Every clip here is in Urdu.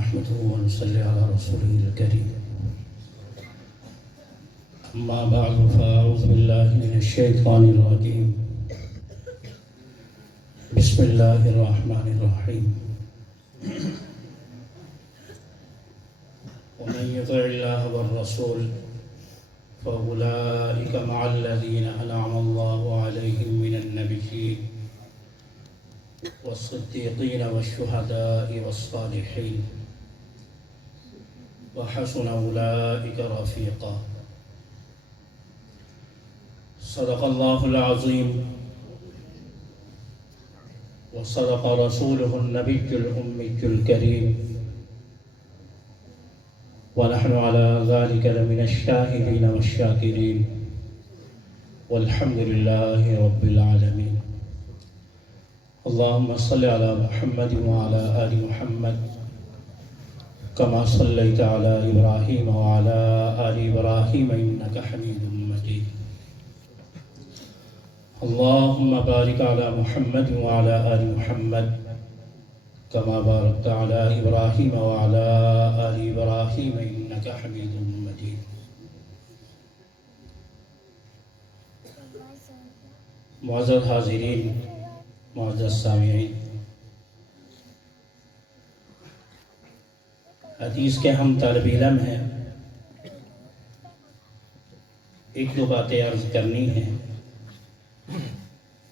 نحمده ونصلي على رسوله الكريم. أما بعد فأعوذ بالله من الشيطان الرجيم. بسم الله الرحمن الرحيم. ومن يطع الله والرسول فأولئك مع الذين أنعم الله عليهم من النبيين والصديقين والشهداء والصالحين وحسن أولئك رفيقا. صدق الله العظيم وصدق رسوله النبي الأمي الكريم ونحن على ذلك لمن الشاهدين والشاكرين والحمد لله رب العالمين. اللهم صل على محمد وعلى آل محمد كما صليت على إبراهيم وعلى آل إبراهيم إنك حميد مجيد. اللهم بارك على محمد وعلى آل محمد كما باركت على إبراهيم وعلى آل إبراهيم إنك حميد مجيد. معزز حاضرین، معزز سامعین، حدیث کے ہم طالب علم ہیں. ایک دو باتیں عرض کرنی ہیں،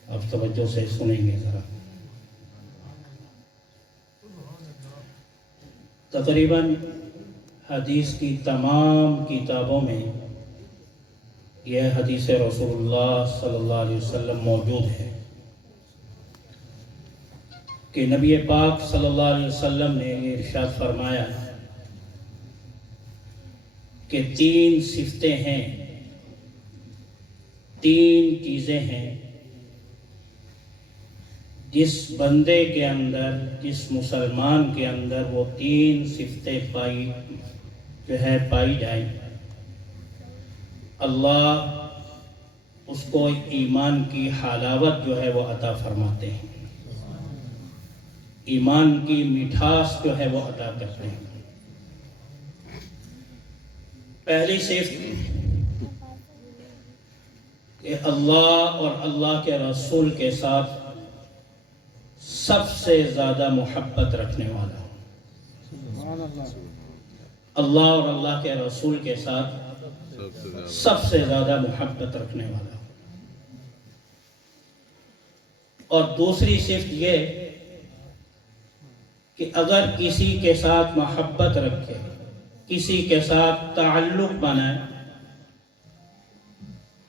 آپ توجہ سے سنیں گے ذرا. تقریباً حدیث کی تمام کتابوں میں یہ حدیث رسول اللہ صلی اللہ علیہ وسلم موجود ہے کہ نبی پاک صلی اللہ علیہ وسلم نے ارشاد فرمایا کہ 3 صفتیں ہیں، 3 چیزیں ہیں جس بندے کے اندر، جس مسلمان کے اندر وہ 3 صفتیں پائی جائیں، اللہ اس کو ایمان کی حلاوت جو ہے وہ عطا فرماتے ہیں، ایمان کی مٹھاس جو ہے وہ عطا کرتے ہیں. پہلی صفت کہ اللہ اور اللہ کے رسول کے ساتھ سب سے زیادہ محبت رکھنے والا. اللہ اور اللہ کے رسول کے ساتھ سب سے زیادہ محبت رکھنے والا. اور دوسری صفت یہ کہ اگر کسی کے ساتھ محبت رکھے، کسی کے ساتھ تعلق بنائے،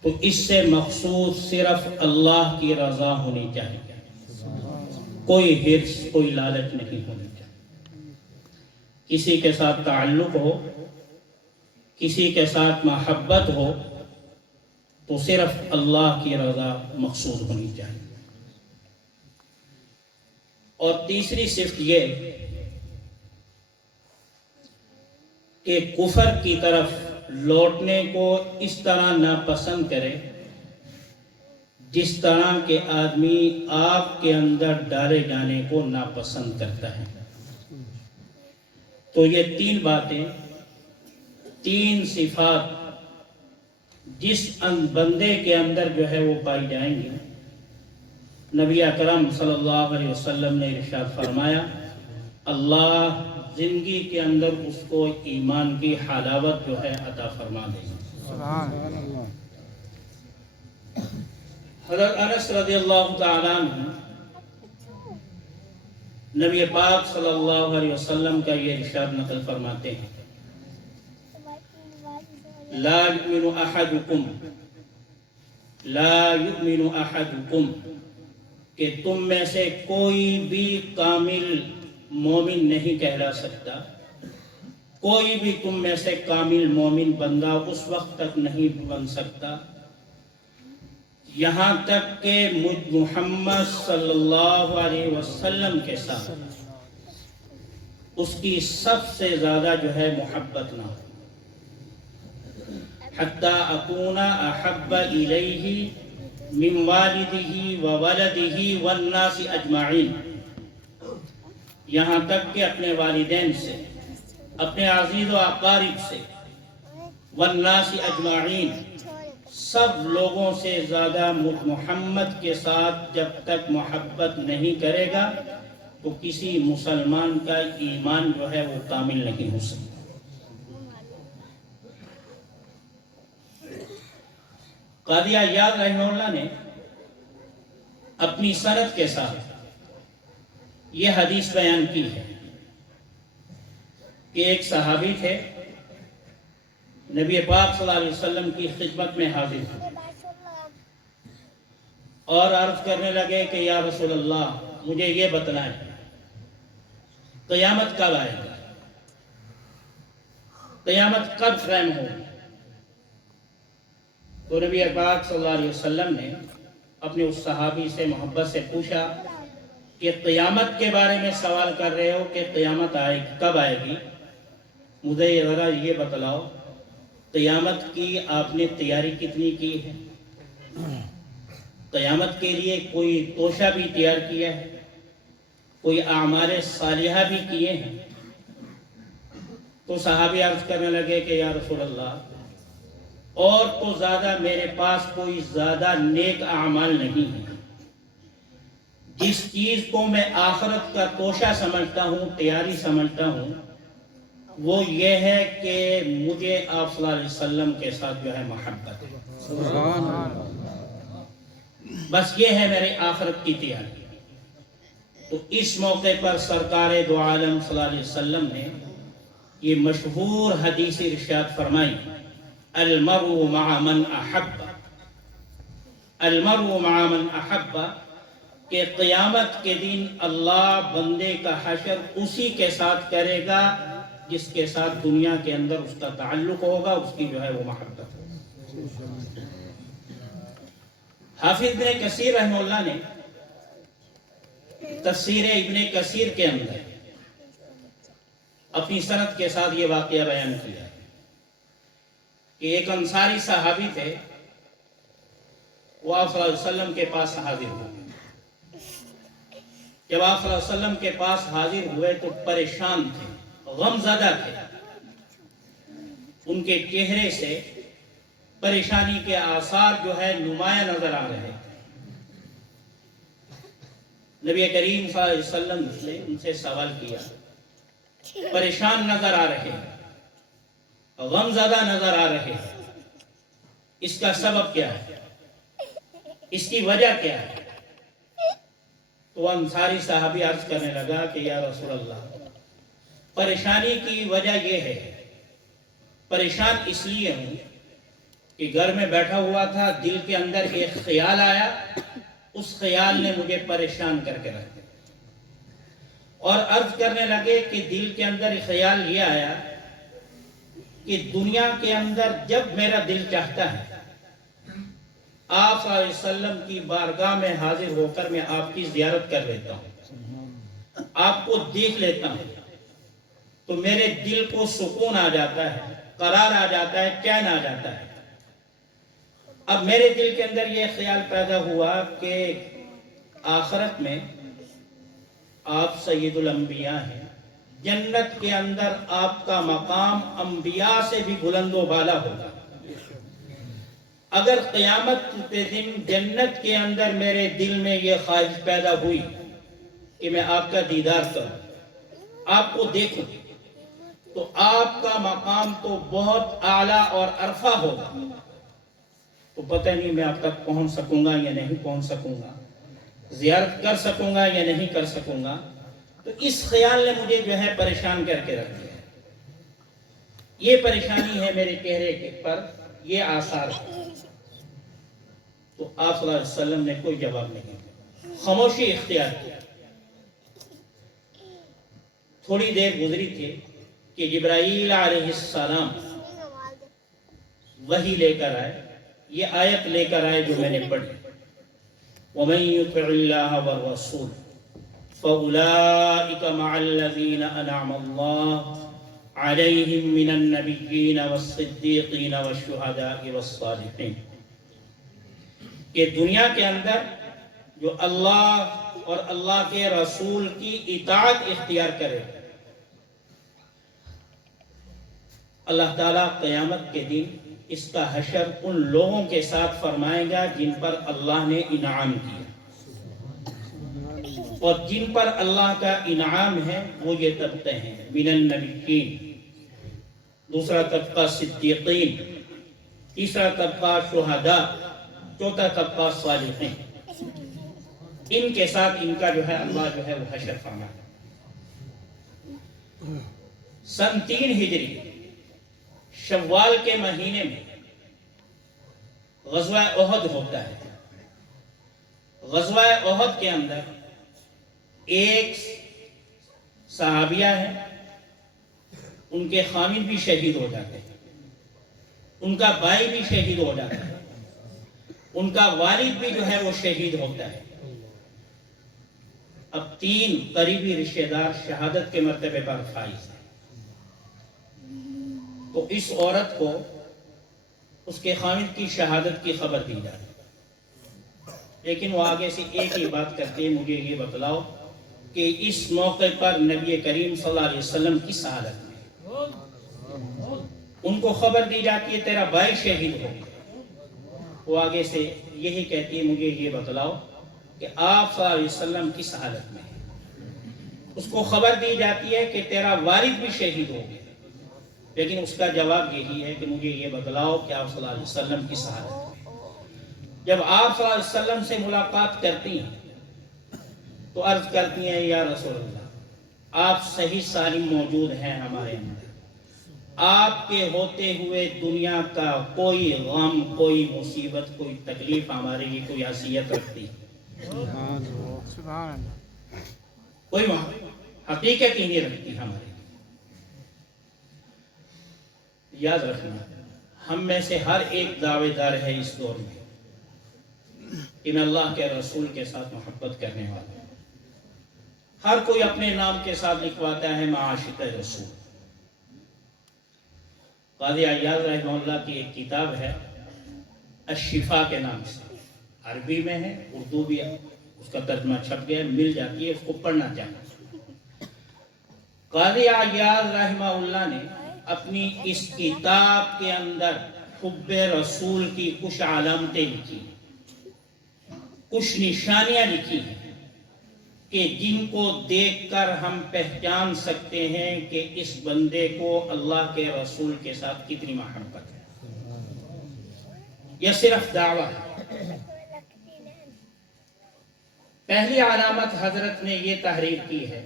تو اس سے مقصود صرف اللہ کی رضا ہونی چاہیے، کوئی حرص، کوئی لالچ نہیں ہونی چاہیے. کسی کے ساتھ تعلق ہو، کسی کے ساتھ محبت ہو، تو صرف اللہ کی رضا مقصود ہونی چاہیے. اور تیسری صفت یہ کہ کفر کی طرف لوٹنے کو اس طرح ناپسند کرے جس طرح کے آدمی آگ کے اندر ڈالے جانے کو ناپسند کرتا ہے. تو یہ 3 باتیں، 3 صفات جس بندے کے اندر جو ہے وہ پائی جائیں گی، نبی اکرم صلی اللہ علیہ وسلم نے ارشاد فرمایا اللہ زندگی کے اندر اس کو ایمان کی حلاوت جو ہے عطا فرما دے گا. حضرت انس رضی اللہ تعالیٰ عنہ نبی پاک صلی اللہ علیہ وسلم کا یہ ارشاد نقل فرماتے ہیں لا یؤمن احدکم کہ تم میں سے کوئی بھی کامل مومن نہیں کہلا سکتا، کوئی بھی تم میں سے کامل مومن بندہ اس وقت تک نہیں بن سکتا یہاں تک کہ محمد صلی اللہ علیہ وسلم کے ساتھ اس کی سب سے زیادہ جو ہے محبت نہ ہو. حتی اکون احب الیہ من والدہ وولدہ والناس اجمعین، یہاں تک کہ اپنے والدین سے، اپنے عزیز و اقارب سے، والناس اجمعین، سب لوگوں سے زیادہ محمد کے ساتھ جب تک محبت نہیں کرے گا تو کسی مسلمان کا ایمان جو ہے وہ کامل نہیں ہو سکتا۔ قاضی عیاض رحمہ اللہ نے اپنی سند کے ساتھ یہ حدیث بیان کی ہے کہ ایک صحابی تھے، نبی پاک صلی اللہ علیہ وسلم کی خدمت میں حاضر ہوئے اور عرض کرنے لگے کہ یا رسول اللہ مجھے یہ بتلائیں قیامت کب آئے گا، قیامت کب قائم ہوگی؟ تو نبی پاک صلی اللہ علیہ وسلم نے اپنے اس صحابی سے محبت سے پوچھا کہ قیامت کے بارے میں سوال کر رہے ہو کہ قیامت کب آئے گی، مجھے ذرا یہ بتلاؤ قیامت کی آپ نے تیاری کتنی کی ہے، قیامت کے لیے کوئی توشہ بھی تیار کیا ہے، کوئی اعمال صالحہ بھی کیے ہیں؟ تو صحابی عرض کرنے لگے کہ یا رسول اللہ اور تو زیادہ میرے پاس کوئی زیادہ نیک اعمال نہیں ہے، جس چیز کو میں آخرت کا توشہ سمجھتا ہوں، تیاری سمجھتا ہوں، وہ یہ ہے کہ مجھے آپ صلی اللہ علیہ وسلم کے ساتھ جو ہے محبت ہے، بس یہ ہے میرے آخرت کی تیاری۔ تو اس موقع پر سرکار دو عالم صلی اللہ علیہ وسلم نے یہ مشہور حدیث ارشاد فرمائی، المرء مع من احب، المرء مع من احب، کہ قیامت کے دن اللہ بندے کا حشر اسی کے ساتھ کرے گا جس کے ساتھ دنیا کے اندر اس کا تعلق ہوگا، اس کی جو ہے وہ محبت ہوگی۔ حافظ ابن کثیر رحمہ اللہ نے تفسیر ابن کثیر کے اندر اپنی سند کے ساتھ یہ واقعہ بیان کیا کہ ایک انصاری صحابی تھے، وہ آپ صلی اللہ علیہ وسلم کے پاس حاضر ہوئے۔ جب آپ صلی اللہ علیہ وسلم کے پاس حاضر ہوئے تو پریشان تھے، غم زدہ تھے، ان کے چہرے سے پریشانی کے آثار جو ہے نمایاں نظر آ رہے تھے۔ نبی کریم صلی اللہ علیہ وسلم نے ان سے سوال کیا، پریشان نظر آ رہے ہیں، غم زدہ نظر آ رہے ہیں، اس کا سبب کیا ہے، اس کی وجہ کیا ہے؟ تو انصاری صحابی عرض کرنے لگا کہ یا رسول اللہ پریشانی کی وجہ یہ ہے، پریشان اس لیے ہوں کہ گھر میں بیٹھا ہوا تھا، دل کے اندر ایک خیال آیا، اس خیال نے مجھے پریشان کر کے رکھ دیا، اور عرض کرنے لگے کہ دل کے اندر خیال یہ آیا کہ دنیا کے اندر جب میرا دل چاہتا ہے آپ صلی اللہ علیہ وسلم کی بارگاہ میں حاضر ہو کر میں آپ کی زیارت کر لیتا ہوں، آپ کو دیکھ لیتا ہوں، تو میرے دل کو سکون آ جاتا ہے، قرار آ جاتا ہے، چین آ جاتا ہے۔ اب میرے دل کے اندر یہ خیال پیدا ہوا کہ آخرت میں آپ سید الانبیاء ہیں، جنت کے اندر آپ کا مقام انبیاء سے بھی بلند و بالا ہوگا۔ اگر قیامت کے دن جنت کے اندر میرے دل میں یہ خواہش پیدا ہوئی کہ میں آپ کا دیدار کروں، آپ کو دیکھوں، تو آپ کا مقام تو بہت اعلیٰ اور عرفہ ہوگا، تو پتہ نہیں میں آپ تک پہنچ سکوں گا یا نہیں پہنچ سکوں گا، زیارت کر سکوں گا یا نہیں کر سکوں گا۔ تو اس خیال نے مجھے جو ہے پریشان کر کے رکھ دیا، یہ پریشانی ہے میرے چہرے کے پر، یہ آثار ہے۔ تو آپ صلی اللہ علیہ وسلم نے کوئی جواب نہیں دیا، خاموشی اختیار کی۔ تھوڑی دیر گزری تھی کہ جبرائیل علیہ السلام وحی لے کر آئے، یہ آیت لے کر آئے جو میں نے پڑھی، وَمَن يُطِعِ اللَّهَ وَالرَّسُولَ فَأُولَئِكَ مَعَ الَّذِينَ أَنْعَمَ اللَّهُ عَلَيْهِمْ مِنَ النَّبِيِّينَ وَالصِّدِّيقِينَ وَالشُّهَدَاءِ وَالصَّالِحِينَ، کہ دنیا کے اندر جو اللہ اور اللہ کے رسول کی اطاعت اختیار کرے، اللہ تعالیٰ قیامت کے دن اس کا حشر ان لوگوں کے ساتھ فرمائے گا جن پر اللہ نے انعام کیا، اور جن پر اللہ کا انعام ہے وہ یہ طبقے ہیں: من النبیین، دوسرا طبقہ صدیقین، تیسرا طبقہ شہداء، چوتھا طبقہ صالحین۔ ان کے ساتھ ان کا جو ہے اللہ جو ہے وہ حشر فرمائے۔ سن 3 ہجری شوال کے مہینے میں غزوہ احد ہوتا ہے۔ غزوہ احد کے اندر ایک صحابیہ ہے، ان کے خامد بھی شہید ہو جاتے ہیں، ان کا بھائی بھی شہید ہو جاتا ہے، ان کا والد بھی جو ہے وہ شہید ہوتا ہے۔ اب 3 قریبی رشتہ دار شہادت کے مرتبے پر فائز ہیں۔ تو اس عورت کو اس کے خامد کی شہادت کی خبر دی جاتی ہے، لیکن وہ آگے سے ایک ہی بات کرتے ہیں: مجھے یہ بتلاؤ کہ اس موقع پر نبی کریم صلی اللہ علیہ وسلم کس حالت میں؟ ان کو خبر دی جاتی ہے تیرا بھائی شہید ہو گیا۔ وہ آگے سے یہی کہتی ہے: مجھے یہ بتلاؤ کہ آپ صلی اللہ علیہ وسلم کس حالت میں ہیں؟ اس کو خبر دی جاتی ہے کہ تیرا والد بھی شہید ہو گیا، لیکن اس کا جواب یہی ہے کہ مجھے یہ بتلاؤ کہ آپ صلی اللہ علیہ وسلم کس حالت میں۔ جب آپ صلی اللہ علیہ وسلم سے ملاقات کرتی ہیں تو عرض کرتی ہیں: یا رسول اللہ، آپ صحیح سالم موجود ہیں ہمارے اندر، آپ کے ہوتے ہوئے دنیا کا کوئی غم، کوئی مصیبت، کوئی تکلیف ہمارے لیے کوئی اذیت رکھتی، کوئی حقیقت ہی نہیں رکھتی ہمارے لیے۔ یاد رکھنا، ہم میں سے ہر ایک دعوے دار ہے اس دور میں کہ میں اللہ کے رسول کے ساتھ محبت کرنے والا ہوں۔ ہر کوئی اپنے نام کے ساتھ لکھواتا ہے میں عاشق رسول۔ قاضی عیاض رحمہ اللہ کی ایک کتاب ہے الشفا کے نام سے، عربی میں ہے، اردو بھی ہے، اس کا ترجمہ چھپ گیا، مل جاتی ہے، اس کو پڑھنا چاہیے۔ قاضی عیاض رحمہ اللہ نے اپنی اس کتاب کے اندر حب رسول کی کچھ علامتیں لکھی، کچھ نشانیاں لکھی ہیں کہ جن کو دیکھ کر ہم پہچان سکتے ہیں کہ اس بندے کو اللہ کے رسول کے ساتھ کتنی محبت ہے۔ یہ صرف دعویٰ ہے۔ پہلی علامت حضرت نے یہ تحریر کی ہے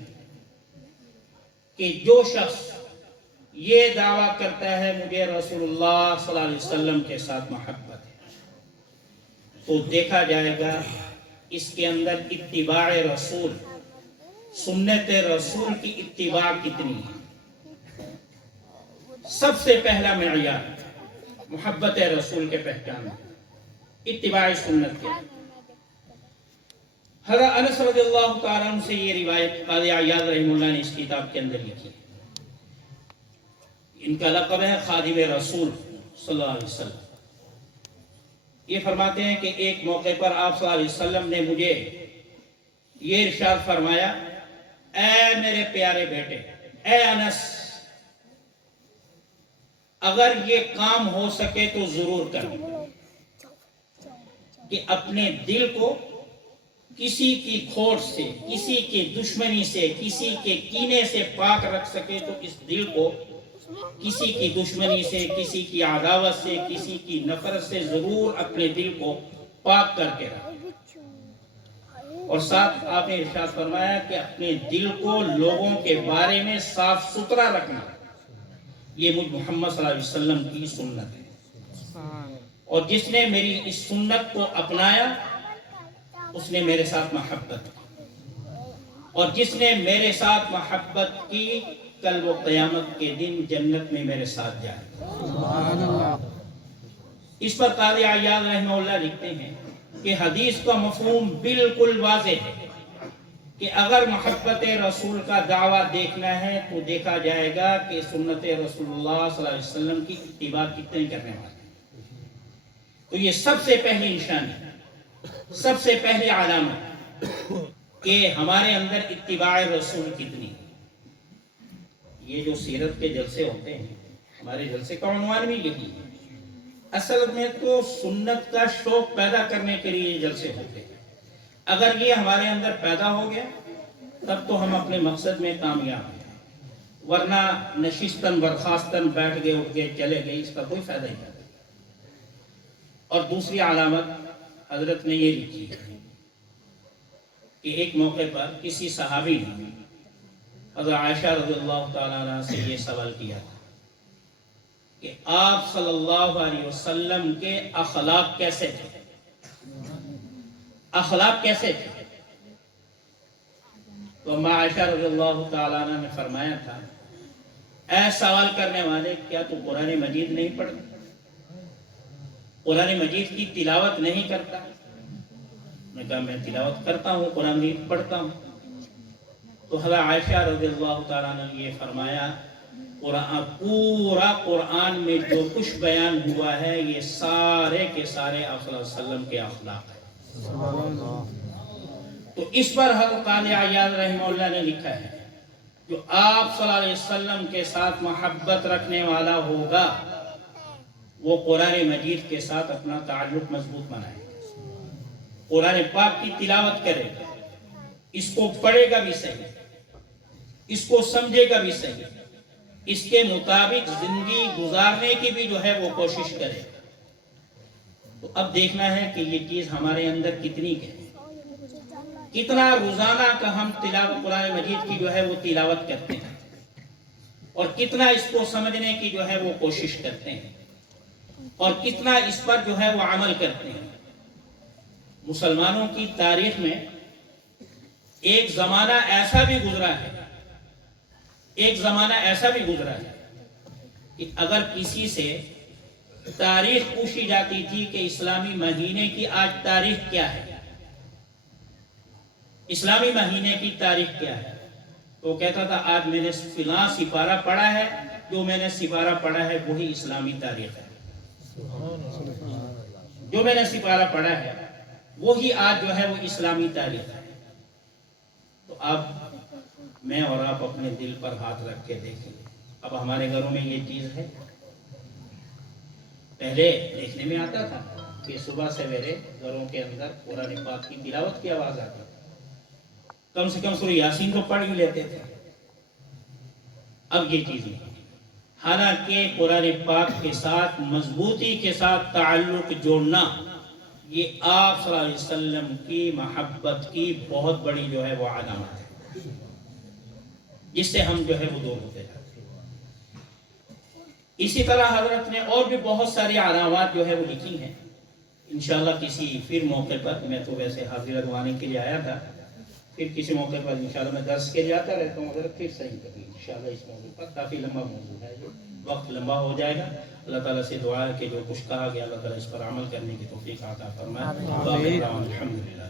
کہ جو شخص یہ دعویٰ کرتا ہے مجھے رسول اللہ صلی اللہ علیہ وسلم کے ساتھ محبت ہے، تو دیکھا جائے گا اس کے اندر اتباع رسول، سنت رسول کی اتباع کتنی ہے۔ سب سے پہلا معیار محبت رسول کے پہچان اتباع سنت کے۔ حضرت انس رضی اللہ تعالیٰ عنہ سے یہ روایت قاضی عیاض رحمہ اللہ نے اس کتاب کے اندر لکھی ہے۔ ان کا لقب ہے خادم رسول صلی اللہ علیہ وسلم۔ یہ فرماتے ہیں کہ ایک موقع پر آپ صلی اللہ علیہ وسلم نے مجھے یہ ارشاد فرمایا: اے میرے پیارے بیٹے، اے انس، اگر یہ کام ہو سکے تو ضرور کرو کہ اپنے دل کو کسی کی کھوٹ سے، کسی کی دشمنی سے، کسی کے کینے سے پاک رکھ سکے تو اس دل کو کسی کی دشمنی سے، کسی کی عداوت سے، کسی کی نفرت سے ضرور اپنے دل کو پاک کر کے رکھے۔ اور ساتھ آپ نے ارشاد فرمایا کہ اپنے دل کو لوگوں کے بارے میں صاف ستھرا رکھنا، یہ مجھ محمد صلی اللہ علیہ وسلم کی سنت ہے، اور جس نے میری اس سنت کو اپنایا اس نے میرے ساتھ محبت کی، اور جس نے میرے ساتھ محبت کی کل و قیامت کے دن جنت میں میرے ساتھ جائے۔ اس پر قاضی عیاض رحمہ اللہ لکھتے ہیں کہ حدیث کا مفہوم بالکل واضح ہے کہ اگر محبت رسول کا دعویٰ دیکھنا ہے تو دیکھا جائے گا کہ سنت رسول اللہ صلی اللہ علیہ وسلم کی اتباع کتنے کرنے والے ہیں۔ تو یہ سب سے پہلی نشانی، سب سے پہلی علامت کہ ہمارے اندر اتباع رسول کتنی ہے۔ یہ جو سیرت کے جلسے ہوتے ہیں، ہمارے جلسے کا عنوان بھی یہی ہے۔ اصل میں تو سنت کا شوق پیدا کرنے کے لیے یہ جلسے ہوتے ہیں۔ اگر یہ ہمارے اندر پیدا ہو گیا تب تو ہم اپنے مقصد میں کامیاب ہیں، ورنہ نشستن برخاستن بیٹھ گئے اٹھ گئے چلے گئے، اس کا کوئی فائدہ نہیں۔ اور دوسری علامت حضرت نے یہ لکھی ہے کہ ایک موقع پر کسی صحابی نے حضرت عائشہ رضی اللہ تعالیٰ عنہ سے یہ سوال کیا تھا کہ آپ صلی اللہ علیہ وسلم کے اخلاق کیسے تھے، اخلاق کیسے تھے؟ تو ماں عائشہ رضی اللہ تعالیٰ عنہ نے فرمایا تھا، اے سوال کرنے والے، کیا تو قرآن مجید نہیں پڑھتا، قرآن مجید کی تلاوت نہیں کرتا؟ میں کہا میں تلاوت کرتا ہوں، قرآن مجید پڑھتا ہوں۔ تو حضرت عائشہ رضی اللہ تعالیٰ عنہ نے یہ فرمایا، پورا قرآن میں جو کچھ بیان ہوا ہے یہ سارے کے سارے آپ صلی اللہ علیہ وسلم کے اخلاق ہیں۔ تو اس پر حضرت قاضی عیاض رحمہ اللہ نے لکھا ہے، جو آپ صلی اللہ علیہ وسلم کے ساتھ محبت رکھنے والا ہوگا وہ قرآن مجید کے ساتھ اپنا تعلق مضبوط بنائے، قرآن پاک کی تلاوت کرے گا، اس کو پڑھے گا بھی صحیح، اس کو سمجھے گا بھی صحیح، اس کے مطابق زندگی گزارنے کی بھی جو ہے وہ کوشش کرے گا۔ تو اب دیکھنا ہے کہ یہ چیز ہمارے اندر کتنی ہے، کتنا روزانہ کا ہم تلاوت قرآن مجید کی جو ہے وہ تلاوت کرتے ہیں، اور کتنا اس کو سمجھنے کی جو ہے وہ کوشش کرتے ہیں، اور کتنا اس پر جو ہے وہ عمل کرتے ہیں۔ مسلمانوں کی تاریخ میں ایک زمانہ ایسا بھی گزرا ہے، ایک زمانہ ایسا بھی گزرا ہے کہ اگر کسی سے تاریخ پوچھی جاتی تھی کہ اسلامی مہینے کی آج تاریخ کیا ہے، اسلامی مہینے کی تاریخ کیا ہے، تو کہتا تھا آج میں نے فلاں سپارہ پڑھا ہے، جو میں نے سپارہ پڑھا ہے وہی اسلامی تاریخ ہے، جو میں نے سپارہ پڑھا ہے وہی آج جو ہے وہ اسلامی تاریخ ہے۔ تو اب میں اور آپ اپنے دل پر ہاتھ رکھ کے دیکھیں، اب ہمارے گھروں میں یہ چیز ہے؟ پہلے دیکھنے میں آتا تھا کہ صبح سویرے گھروں کے اندر قرآن پاک کی تلاوت کی آواز آتی تھی، کم سے کم سورہ یاسین تو پڑھ ہی لیتے تھے۔ اب یہ چیز نہیں، حالانکہ قرآن پاک کے ساتھ مضبوطی کے ساتھ تعلق جوڑنا یہ آپ صلی اللہ علیہ وسلم کی محبت کی بہت بڑی جو ہے وہ علامت ہے، جس سے ہم جو ہے وہ دور ہوتے جاتے ہیں۔ اسی طرح حضرت نے اور بھی بہت ساری علامات جو ہے وہ لکھی ہیں، انشاءاللہ کسی پھر موقع پر، میں تو ویسے حاضر دوانے کے لیے آیا تھا، پھر کسی موقع پر انشاءاللہ میں درس کے لیے آتا رہتا ہوں، حضرت پھر صحیح کریں انشاءاللہ اس موضوع پر، کافی لمبا موضوع ہے، جو وقت لمبا ہو جائے گا۔ اللہ تعالیٰ سے دعا ہے کہ جو کچھ کہا گیا اللہ تعالیٰ اس پر عمل کرنے کی توفیق عطا فرمائے۔ الحمدللہ۔